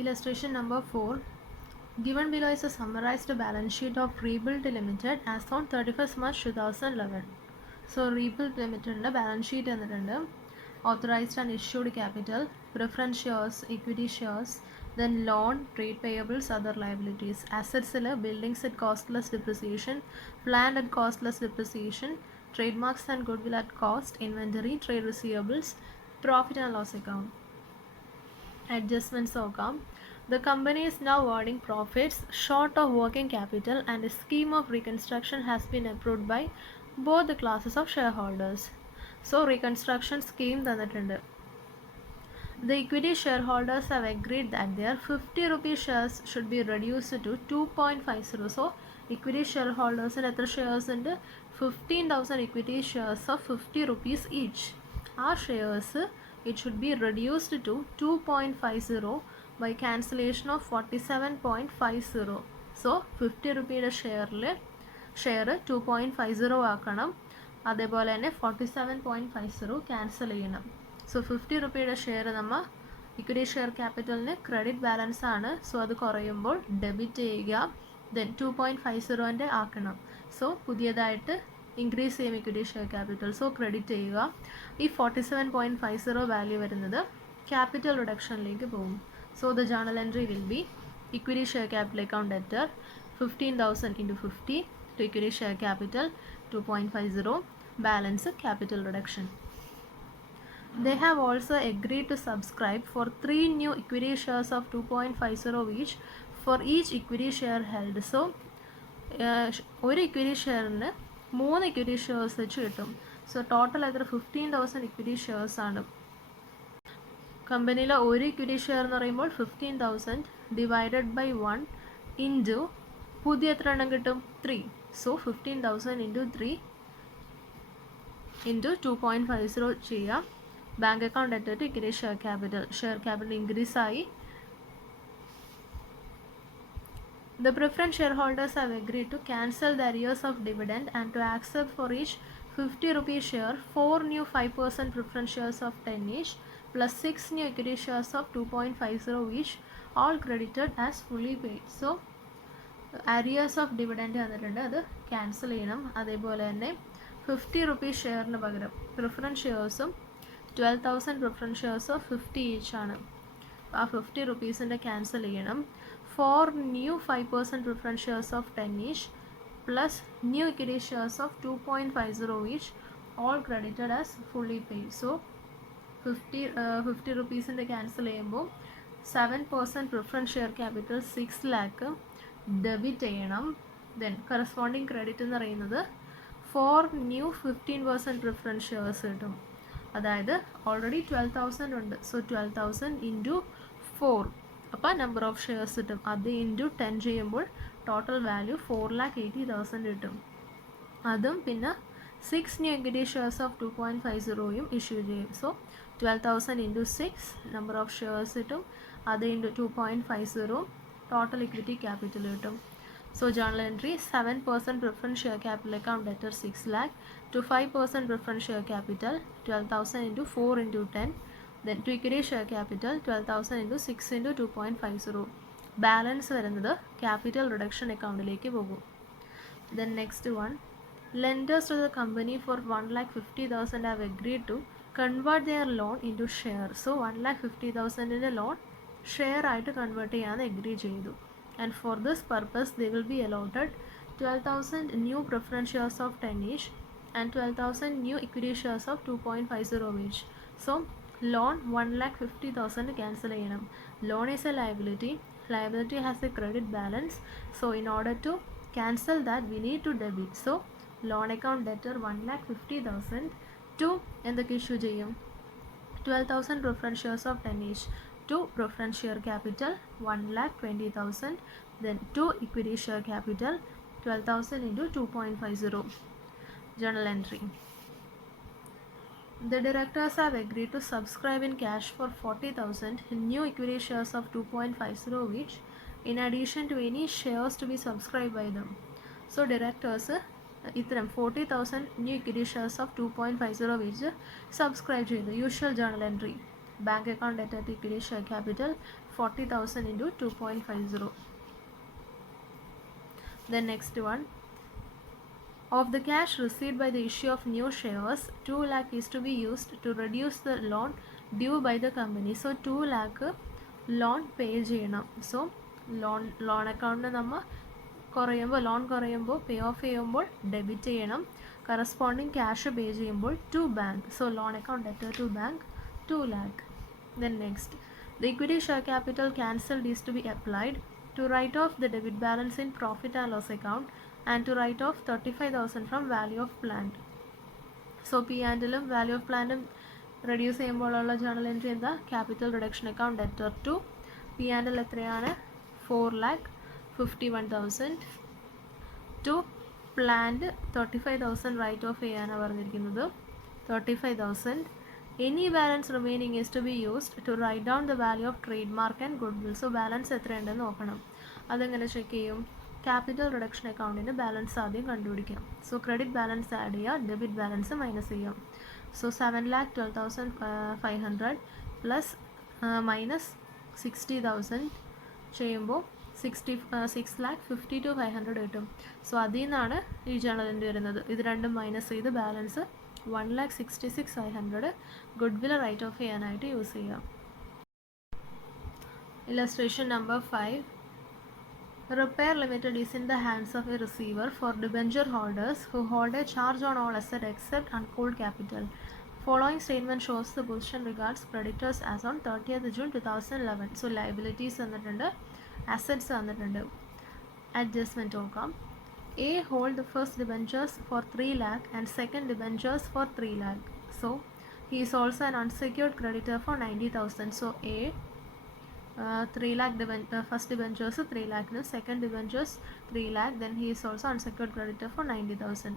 Illustration number 4. Given below is a summarized balance sheet of Rebuild Limited as on 31st March 2011. So Rebuild Limited balance sheet and authorized and issued capital, preference shares, equity shares, then loan, trade payables, other liabilities. Assets buildings at costless depreciation, land at costless depreciation, trademarks and goodwill at cost, inventory, trade receivables, profit and loss account. Adjustments outcome. The company is now earning profits short of working capital and a scheme of reconstruction has been approved by both the classes of shareholders. So reconstruction scheme തന്നിട്ടുണ്ട്. The equity shareholders have agreed that their 50 rupee shares should be reduced to 2.50. So equity shareholders in എത്ര shares ഉണ്ട് 15,000 equity shares of 50 rupees each. Our shares it should be reduced to 2.50 by cancellation of 47.50. So 50 rupeeയുടെ share 2.50 ആക്കണം. അതേപോലെ തന്നെ 47.50 cancel ചെയ്യണം. So 50 റുപ്പിയുടെ share നമ്മൾ equity share ക്യാപിറ്റലിന് credit balance ആണ്. So അത് കുറയുമ്പോൾ ഡെബിറ്റ് ചെയ്യുക. ദെൻ 2.50 ആക്കണം. സോ പുതിയതായിട്ട് ഇൻക്രീസ് ചെയ്യും equity share capital. So credit ചെയ്യുക. ഈ 47.50 വാല്യൂ വരുന്നത് ക്യാപിറ്റൽ റിഡക്ഷനിലേക്ക് പോകും. So the journal entry will B equity share capital account debtor 15,000 into 50 to equity share capital 2.50 balance capital reduction. They have also agreed to subscribe for 3 new equity shares of 2.50 each for each equity share held. So ഒരു equity ഷെയറിന് 3 equity shares വെച്ച് കിട്ടും. So total എത്ര 15,000 equity shares ആണ്. കമ്പനിയിലെ ഒരു equity share എന്ന് പറയുമ്പോൾ 15,000 divided by 1 into പുതിയ എത്ര എണ്ണം കിട്ടും 3. സോ 15,000 ഇൻറ്റു 3 ഇൻറ്റു 2.50 ചെയ്യാം. Bank account debtor to equity share capital increase ആയി. The preference shareholders have agreed to cancel the arrears of dividend and to accept for each 50 rupee share 4 new 5% preference shares of 10 each plus 6 new equity shares of 2.50 each, all credited as fully paid. So arrears of dividend തന്നിട്ടുണ്ട്, അത് cancel ചെയ്യണം. അതേപോലെ തന്നെ 50 rupees ഷെയറിന് പകരം preference ഷെയർസും 12,000 preference shares of 50 each ആണ്. ആ 50 റുപ്പീസിൻ്റെ ക്യാൻസൽ ചെയ്യണം. 4 new 5% preference shares of 10 each plus new equity shares of 2.50 each, all credited as fully paid. So 50 rupees cancel ചെയ്യുമ്പോൾ 7% preference share capital 6 lakh debit ചെയ്യണം. Then corresponding credit എന്ന് പറയുന്നത് 4 new 15% preference shares കിട്ടും. അതായത് already 12,000 ഉണ്ട്. So 12,000 into 4 അപ്പോൾ number of shares കിട്ടും. അത് ഇൻറ്റു 10 ചെയ്യുമ്പോൾ ടോട്ടൽ വാല്യൂ 4,80,000 കിട്ടും. അതും പിന്നെ 6 new equity shares of 2.50 issue ചെയ്യും. So 12,000 into 6 number of shares കിട്ടും. അത് ഇൻറ്റു 2.50 ടോട്ടൽ ഇക്വിറ്റി ക്യാപിറ്റൽ കിട്ടും. So journal entry 7% preference share capital account debtor 6 lakh to 5% preference share capital 12,000 into 4 into 10, then to equity share capital 12,000 into 6 into 2.50. Balance വരുന്നത് capital reduction accountലേക്ക് പോകും. Then next one, lenders to the company for 1,50,000 have agreed to convert their loan into share. So 1,50,000 loan share ആയിട്ട് convert ചെയ്യാൻ agree ചെയ്തു. And for this purpose they will be allotted 12,000 new preference shares of 10 each and 12,000 new equity shares of 2.50 each. So loan 1,50,000 cancel ചെയ്യണം. Loan is a liability. Liability has a credit balance. So in order to cancel that we need to debit. So loan account debtor 1,50,000 to എന്തൊക്കെ issue ചെയ്യും 12,000 preference shares of 10 each to preference share capital 1,20,000, then to equity share capital 12,000 into 2.50. Journal entry. The directors have agreed to subscribe in cash for 40,000 new equity shares of 2.50 each in addition to any shares to be subscribed by them. So directors ഇത്തരം 40,000 new equity shares of 2.50 each subscribe ചെയ്തു. Usual journal entry. Bank account debt to equity share capital 40,000 into 2.50. Then next one, of the cash received by the issue of new shares, 2 lakh is to be used to reduce the loan due by the company. So 2 lakh loan pay ചെയ്യണം. So loan account നമ്മൾ കുറയുമ്പോൾ loan കുറയുമ്പോൾ pay off ചെയ്യുമ്പോൾ debit ചെയ്യണം. Corresponding cash pay ചെയ്യുമ്പോൾ to bank. So loan account debtor to bank 2 lakh. Then next, the equity share capital cancelled is to be applied to write off the debit balance in profit and loss account and to write off 35,000 from value of plant. So P&Lum value of plant reduce ചെയ്യുമ്പോഴുള്ള journal entry എന്താ? capital reduction account debtor to P&L എത്രയാണ്? 4,51,000 to plant 35,000 write off ചെയ്യാനാണ് പറഞ്ഞിരിക്കുന്നത്. 35,000. Any balance remaining is to be used to write down the value of trademark and goodwill. So balance എത്രയുണ്ടെന്ന് നോക്കണം. അതെങ്ങനെ check ചെയ്യും? Capital reduction അക്കൗണ്ടിന് balance ആദ്യം കണ്ടുപിടിക്കാം. So credit balance add ചെയ്യുക, debit balance minus ചെയ്യാം. So 7,12,500 plus minus 60,000 ചെയ്യുമ്പോൾ 6,52,500 കിട്ടും. So അതിൽ നിന്നാണ് ഈ ജേണൽ എൻട്രി വരുന്നത്. ഇത് രണ്ടും മൈനസ് ചെയ്ത് ബാലൻസ് 1,66,500 ഗുഡ്വിൽ റൈറ്റ് ഓഫ് ചെയ്യാനായിട്ട് യൂസ് ചെയ്യാം. Illustration number 5. Repair Limited is in the hands of a receiver for debenture holders who hold a charge on all assets except unpooled capital. Following statement shows the position regards creditors as on 30th June 2011. So liabilities വന്നിട്ടുണ്ട്, assets വന്നിട്ടുണ്ട്. Adjustment നോക്കാം. A hold the first debentures for 3 lakh and second debentures for 3 lakh. So he is also an unsecured creditor for 90,000. So A 3 lakh first debentures 3 lakh, second debentures 3 lakh, then he is also unsecured creditor for 90,000.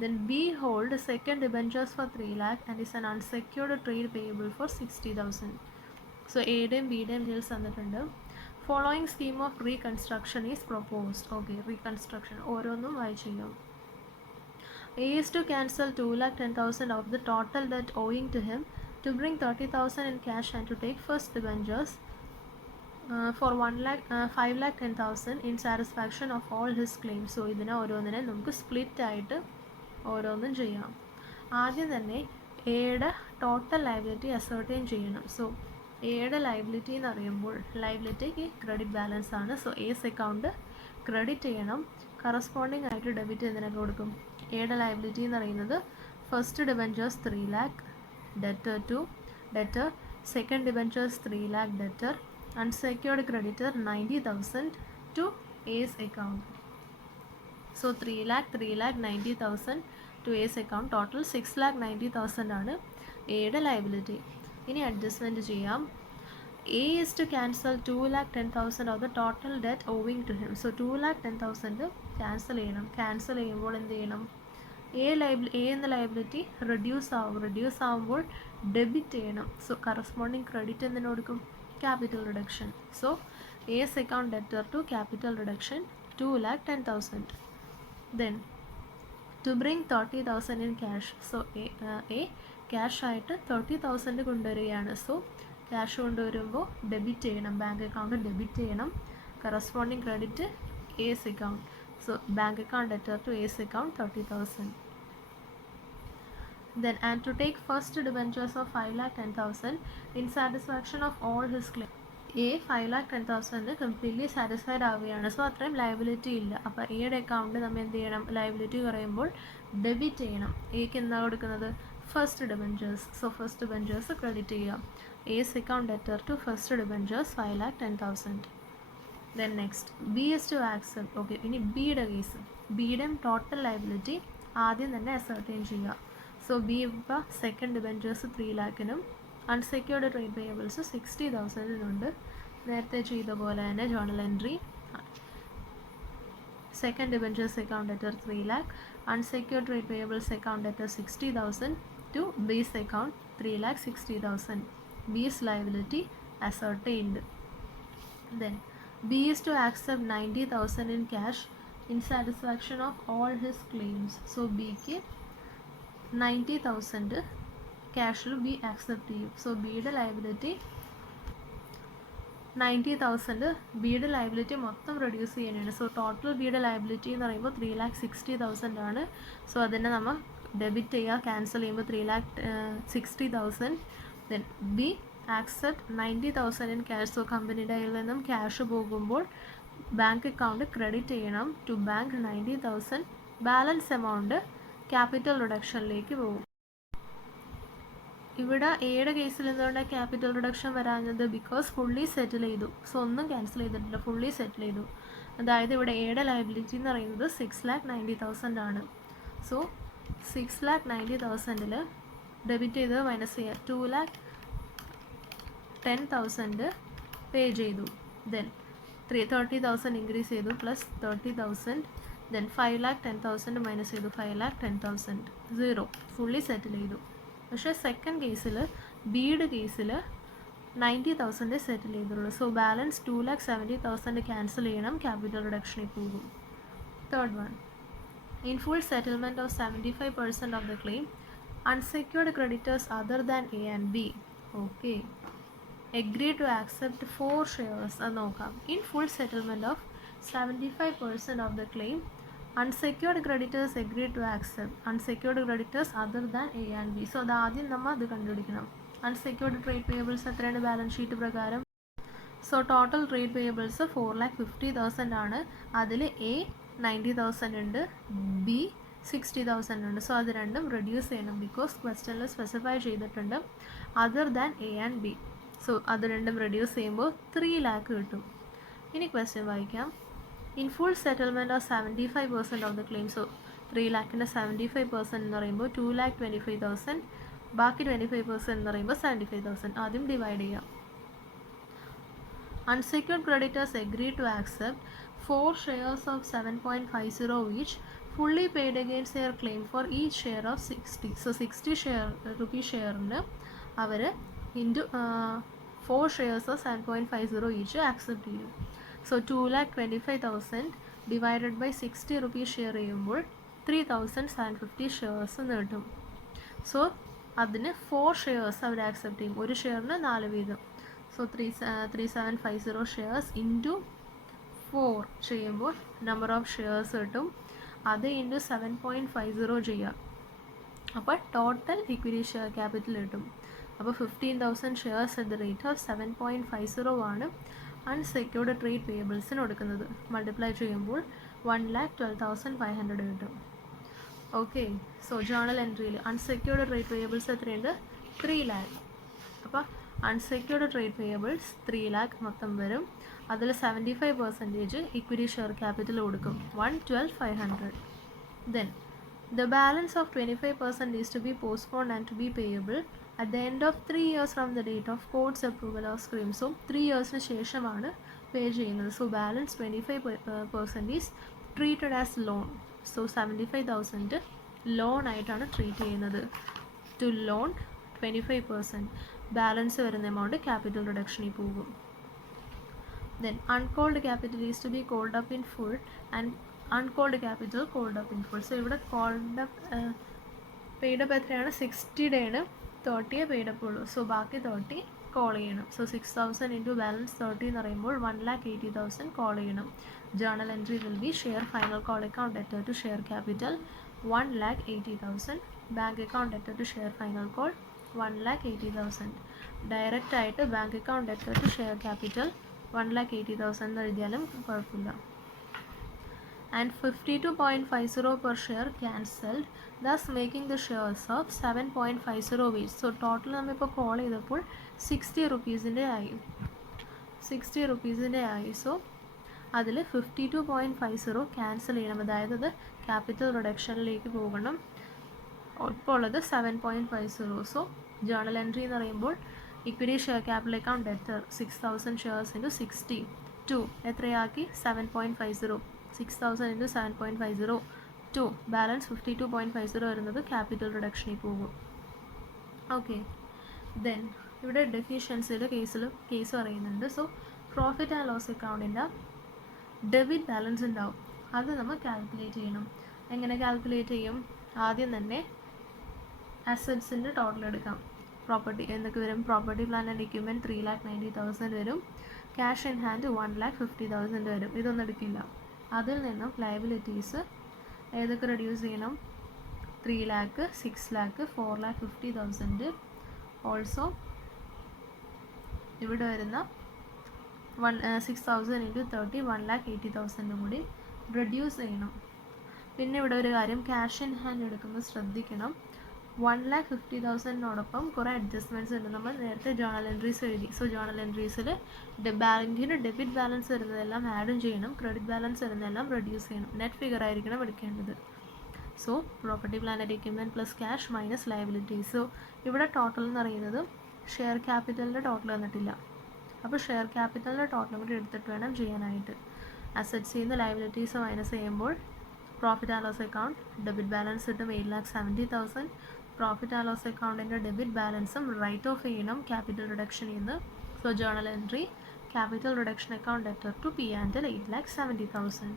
Then B hold second debentures for 3 lakh and is an unsecured trade payable for 60,000. So A ടെയും B ടെയും deals തന്നിട്ടുണ്ട്. Following scheme of reconstruction is proposed. Okay, reconstruction ഓരോന്നും വായിച്ചു ചെയ്യാം. A is to cancel 2,10,000 of the total debt owing to him, to bring 30,000 in cash and to take first debentures for 5,10,000 in satisfaction of all his claims. So ഇതിനെ ഓരോന്നിനെ നമുക്ക് split ആയിട്ട് ഓരോന്നും ചെയ്യാം. ആദ്യം തന്നെ എയുടെ ടോട്ടൽ ലയബിലിറ്റി അസർട്ടൈൻ ചെയ്യണം. So എയുടെ ലയബിലിറ്റി എന്ന് പറയുമ്പോൾ ലയബിലിറ്റിക്ക് ക്രെഡിറ്റ് ബാലൻസ് ആണ്. സോ എസ് അക്കൗണ്ട് ക്രെഡിറ്റ് ചെയ്യണം. കറസ്പോണ്ടിങ് ആയിട്ട് ഡെബിറ്റ് എന്തിനൊക്കെ കൊടുക്കും? എയുടെ ലയബിലിറ്റി എന്ന് പറയുന്നത് first debentures 3 lakh debtor to debtor, second debentures 3 lakh debtor, unsecured creditor 90,000 to A's account. So 3 lakh 90,000 to A's account, total 6,90,000 ആണ് എയുടെ ലയബിലിറ്റി. ഇനി അഡ്ജസ്റ്റ്മെൻറ്റ് ചെയ്യാം. A is to cancel 2,10,000 of the total debt owing to him. So 2,10,000 cancel ചെയ്യണം. Cancel ചെയ്യുമ്പോൾ എന്ത് ചെയ്യണം? A എന്ന liability reduce ആവുമ്പോൾ ഡെബിറ്റ് ചെയ്യണം. സോ കറസ്പോണ്ടിങ് ക്രെഡിറ്റ് എന്തിനു കൊടുക്കും? Capital reduction. So A's account debtor to capital reduction 2,10,000. Then to bring 30,000 in cash. So A cash ആയിട്ട് 30,000 കൊണ്ടുവരികയാണ്. സോ ക്യാഷ് കൊണ്ടുവരുമ്പോൾ ഡെബിറ്റ് ചെയ്യണം, ബാങ്ക് അക്കൗണ്ട് ഡെബിറ്റ് ചെയ്യണം. Corresponding credit A's account. So bank account debtor to A's account 30,000. Then and to take first debentures of 5,10,000 in satisfaction of all his claims. A 5,10,000 completely satisfied ആവുകയാണ്. So അത്രയും liability ഇല്ല. അപ്പോൾ എയുടെ account നമ്മൾ എന്ത് ചെയ്യണം? Liability കുറയുമ്പോൾ debit ചെയ്യണം. എക്ക് എന്താ കൊടുക്കുന്നത്? First debentures. So first debentures credit ചെയ്യുക. A's account debtor to first debentures 5,10,000. Then next B is to accept. Okay, ഇനി ബിയുടെ കേസ്. ബിയുടെയും ടോട്ടൽ ലയബിലിറ്റി ആദ്യം തന്നെ അസർട്ടൈൻ ചെയ്യുക. സോ ബി ഇപ്പോൾ സെക്കൻഡ് ഡിബെഞ്ചേഴ്സ് 3 lakhനും അൺസെക്യൂർഡ് ട്രേഡ് പേയബിൾസ് 60,000 നേരത്തെ ചെയ്ത പോലെ തന്നെ journal entry. Second debentures account debtor 3 lakh, unsecured trade payables account debtor 60,000 to B's account 3,60,000. B's liability ascertained. Then B is to accept 90,000 in cash in satisfaction of all his claims. So B ക്ക് 90,000 ക്യാഷിൽ B accept ചെയ്യും. So ബിയുടെ liability 90,000, ബിയുടെ liability മൊത്തം reduce ചെയ്യാനാണ്. So total ബിയുടെ liability എന്ന് പറയുമ്പോൾ 3,60,000 ആണ്. സോ അതിനെ നമ്മൾ ഡെബിറ്റ് ചെയ്യുക, ക്യാൻസൽ ചെയ്യുമ്പോൾ 3,60,000. Then B accept 90,000 in cash. So കമ്പനിയുടെ കയ്യിൽ നിന്നും ക്യാഷ് പോകുമ്പോൾ ബാങ്ക് അക്കൗണ്ട് ക്രെഡിറ്റ് ചെയ്യണം to bank 90,000. Balance amount capital റിഡക്ഷനിലേക്ക് പോകും. ഇവിടെ എയുടെ കേസിൽ എന്തുകൊണ്ടാണ് ക്യാപിറ്റൽ റിഡക്ഷൻ വരാഞ്ഞത്? ബിക്കോസ് ഫുള്ളി സെറ്റിൽ ചെയ്തു. സോ ഒന്നും ക്യാൻസൽ ചെയ്തിട്ടില്ല, ഫുള്ളി സെറ്റിൽ ചെയ്തു. അതായത് ഇവിടെ എയുടെ ലയബിലിറ്റി എന്ന് പറയുന്നത് 6,90,000 ആണ്. സോ 6,90,000 ഡെബിറ്റ് ചെയ്ത് മൈനസ് ചെയ്യുക. 2,10,000 പേ ചെയ്തു. ദെൻ 30,000 ഇൻക്രീസ് ചെയ്തു പ്ലസ് 30,000. ദെൻ 5,10,000 മൈനസ് ചെയ്തു 5,10,000. 0 ഫുള്ളി സെറ്റിൽ ചെയ്തു. പക്ഷേ സെക്കൻഡ് കേസിൽ ബിയുടെ കേസിൽ 90,000 സെറ്റിൽ ചെയ്തുള്ളൂ. സോ ബാലൻസ് 2,70,000 ക്യാൻസൽ ചെയ്യണം, ക്യാപിറ്റൽ റിഡക്ഷനിൽ പോകും. Third one, in full settlement of 75% of the claim unsecured creditors other than A and B, okay, agree to accept 4 shares. അത് നോക്കാം. In full settlement of 75% of the claim, unsecured creditors agree to accept unsecured creditors other than A and B. So അത് ആദ്യം നമ്മൾ അത് കണ്ടുപിടിക്കണം. unsecured trade payables എത്രയാണ് balance sheet പ്രകാരം? So total trade payables 4,50,000 ആണ്. അതിൽ എ 90,000 ഉണ്ട്, ബി 60,000 ഉണ്ട്. സോ അത് രണ്ടും റെഡ്യൂസ് ചെയ്യണം ബിക്കോസ് ക്വസ്റ്റനിൽ സ്പെസിഫൈ ചെയ്തിട്ടുണ്ട് other than A and B. So അത് രണ്ടും റെഡ്യൂസ് ചെയ്യുമ്പോൾ 3 lakh കിട്ടും. ഇനി ക്വസ്റ്റ്യൻ വായിക്കാം. In full settlement of 75% of the claim. So 3 lakhൻ്റെ 75% എന്ന് പറയുമ്പോൾ 2,25,000, ബാക്കി 25% എന്ന് പറയുമ്പോൾ 75,000. ആദ്യം ഡിവൈഡ് ചെയ്യാം. Unsecured creditors agree to accept 4 shares of 7.50 each, fully paid against their claim for each share of 60. So 60 rupee ഷെയറിന് അവർ ഇൻറ്റു 4 shares of 7.50 each ആക്സെപ്റ്റ് ചെയ്യും. So 2,25,000 divided by 60 rupees share ചെയ്യുമ്പോൾ 3,750 ഷെയർസ് കിട്ടും. സോ അതിന് 4 shares അവർ accept ചെയ്യും. ഒരു ഷെയറിന് 4 വീതം. സോ 3,750 ഷെയർസ് ഇൻറ്റു 4 ചെയ്യുമ്പോൾ നമ്പർ ഓഫ് ഷെയർസ് കിട്ടും. അത് ഇൻറ്റു 7.50 ചെയ്യുക. അപ്പോൾ ടോട്ടൽ ഇക്വിറ്റി ഷെയർ ക്യാപിറ്റൽ കിട്ടും. അപ്പോൾ 15,000 shares at the rate of 7.50 ആണ് അൺസെക്യൂർഡ് ട്രേഡ് പേയബിൾസിന് കൊടുക്കുന്നത്. മൾട്ടിപ്ലൈ ചെയ്യുമ്പോൾ 1,12,500 കിട്ടും. ഓക്കെ, സോ ജേണൽ എൻട്രിയിൽ അൺസെക്യൂർഡ് ട്രേഡ് പേയബിൾസ് എത്രയുണ്ട്? 3 lakh. അപ്പോൾ അൺസെക്യൂർഡ് ട്രേഡ് പേയബിൾസ് 3 lakh മൊത്തം വരും. അതിൽ 75% ഇക്വിറ്റി ഷെയർ ക്യാപിറ്റൽ കൊടുക്കും, 112,500. Then the balance of 25% is to be postponed and to be payable at the end of 3 years from the date of court's approval of scheme. So 3 yearsന് ശേഷമാണ് pay ചെയ്യുന്നത്. So balance 25% is treated as loan. So 75,000 loan ആയിട്ടാണ് treat ചെയ്യുന്നത്. To loan 25%. Balance വരുന്ന amount capital റിഡക്ഷനിൽ പോകും. Then uncalled capital is to be called up in full and uncalled capital called up in full. So ഇവിടെ called up paid up എത്രയാണ്? 60 ഡേയാണ്, 30 paid up ഉള്ളൂ. So ബാക്കി 30 call ചെയ്യണം. So 6,000 into balance 30 എന്ന് പറയുമ്പോൾ 1,80,000 call ചെയ്യണം. Journal entry will be share final call account debtor to share capital 1,80,000. Bank account debtor to share final call 1,80,000. Direct ആയിട്ട് bank account debtor to share capital 1,80,000 എന്ന് എഴുതിയാലും കുഴപ്പമില്ല. And 52.50 per share cancelled, thus making the shares of 7.50 each. So total നമ്മളിപ്പോൾ call ചെയ്തപ്പോൾ 60 rupeesൻ്റെ ആയി. So അതിൽ 52.50 cancel ചെയ്യണം. അതായത് അത് ക്യാപിറ്റൽ റിഡക്ഷനിലേക്ക് പോകണം. ഇപ്പോൾ ഉള്ളത് 7.50. സോ ജേണൽ എൻട്രി എന്ന് പറയുമ്പോൾ equity share capital account debtor 6,000 shares into 62 എത്രയാക്കി? 7.50. 6,000 into 7.50 2 balance 52.50 വരുന്നത് ക്യാപിറ്റൽ റിഡക്ഷനിൽ പോകും. ഓക്കെ, ദെൻ ഇവിടെ ഡെഫിഷ്യൻസിയുടെ കേസ് പറയുന്നുണ്ട്. സോ പ്രോഫിറ്റ് ആൻഡ് ലോസ് അക്കൗണ്ടിൻ്റെ ഡെബിറ്റ് ബാലൻസ് ഉണ്ടാവും. അത് നമ്മൾ കാൽക്കുലേറ്റ് ചെയ്യണം. എങ്ങനെ കാൽക്കുലേറ്റ് ചെയ്യും? ആദ്യം തന്നെ അസറ്റ്സിൻ്റെ ടോട്ടൽ എടുക്കാം. പ്രോപ്പർട്ടി എന്തൊക്കെ വരും? പ്രോപ്പർട്ടി പ്ലാന്റ് ആൻഡ് എക്യുപ്മെൻറ്റ് 3,90,000 വരും. ക്യാഷ് ഇൻ ഹാൻഡ് 1,50,000 വരും. ഇതൊന്നും എടുക്കില്ല. അതിൽ നിന്നും ലയബിലിറ്റീസ് ഏതൊക്കെ റെഡ്യൂസ് ചെയ്യണം? 3 lakh, 6 lakh, 4,50,000. ഓൾസോ ഇവിടെ വരുന്ന 6,000 × 30 1,80,000 കൂടി റെഡ്യൂസ് ചെയ്യണം. പിന്നെ ഇവിടെ ഒരു കാര്യം, ക്യാഷ് ഇൻ ഹാൻഡ് എടുക്കുമ്പോൾ ശ്രദ്ധിക്കണം. 1,50,000 കുറേ അഡ്ജസ്റ്റ്മെൻറ്റ്സ് ഉണ്ട്. നമ്മൾ നേരത്തെ ജേണൽ എൻട്രീസ് എഴുതി. സോ ജേണൽ എൻട്രീസിൽ ബാങ്കിന് ഡെബിറ്റ് ബാലൻസ് വരുന്നതെല്ലാം ആഡും ചെയ്യണം, ക്രെഡിറ്റ് ബാലൻസ് വരുന്നതെല്ലാം റെഡ്യൂസ് ചെയ്യണം. നെറ്റ് ഫിഗർ ആയിരിക്കണം എടുക്കേണ്ടത്. So property plant and equipment plus cash minus liabilities. So ഇവിടെ ടോട്ടൽ എന്ന് പറയുന്നത് ഷെയർ ക്യാപിറ്റലിൻ്റെ ടോട്ടൽ വന്നിട്ടില്ല. അപ്പോൾ ഷെയർ ക്യാപിറ്റലിൻ്റെ ടോട്ടൽ കൂടി എടുത്തിട്ട് വേണം ചെയ്യാനായിട്ട്. അസറ്റ്സിൽ നിന്ന് ലയബിലിറ്റീസ് മൈനസ് ചെയ്യുമ്പോൾ profit and loss account debit balance കിട്ടും 8,70,000. പ്രോഫിറ്റ് ആൻഡ് ലോസ് അക്കൗണ്ടിൻ്റെ ഡെബിറ്റ് ബാലൻസും റൈറ്റ് ഓഫ് ചെയ്യണം ക്യാപിറ്റൽ റിഡക്ഷൻ ചെയ്യുന്നത്. So journal entry capital reduction account debtor to P&L 8,70,000.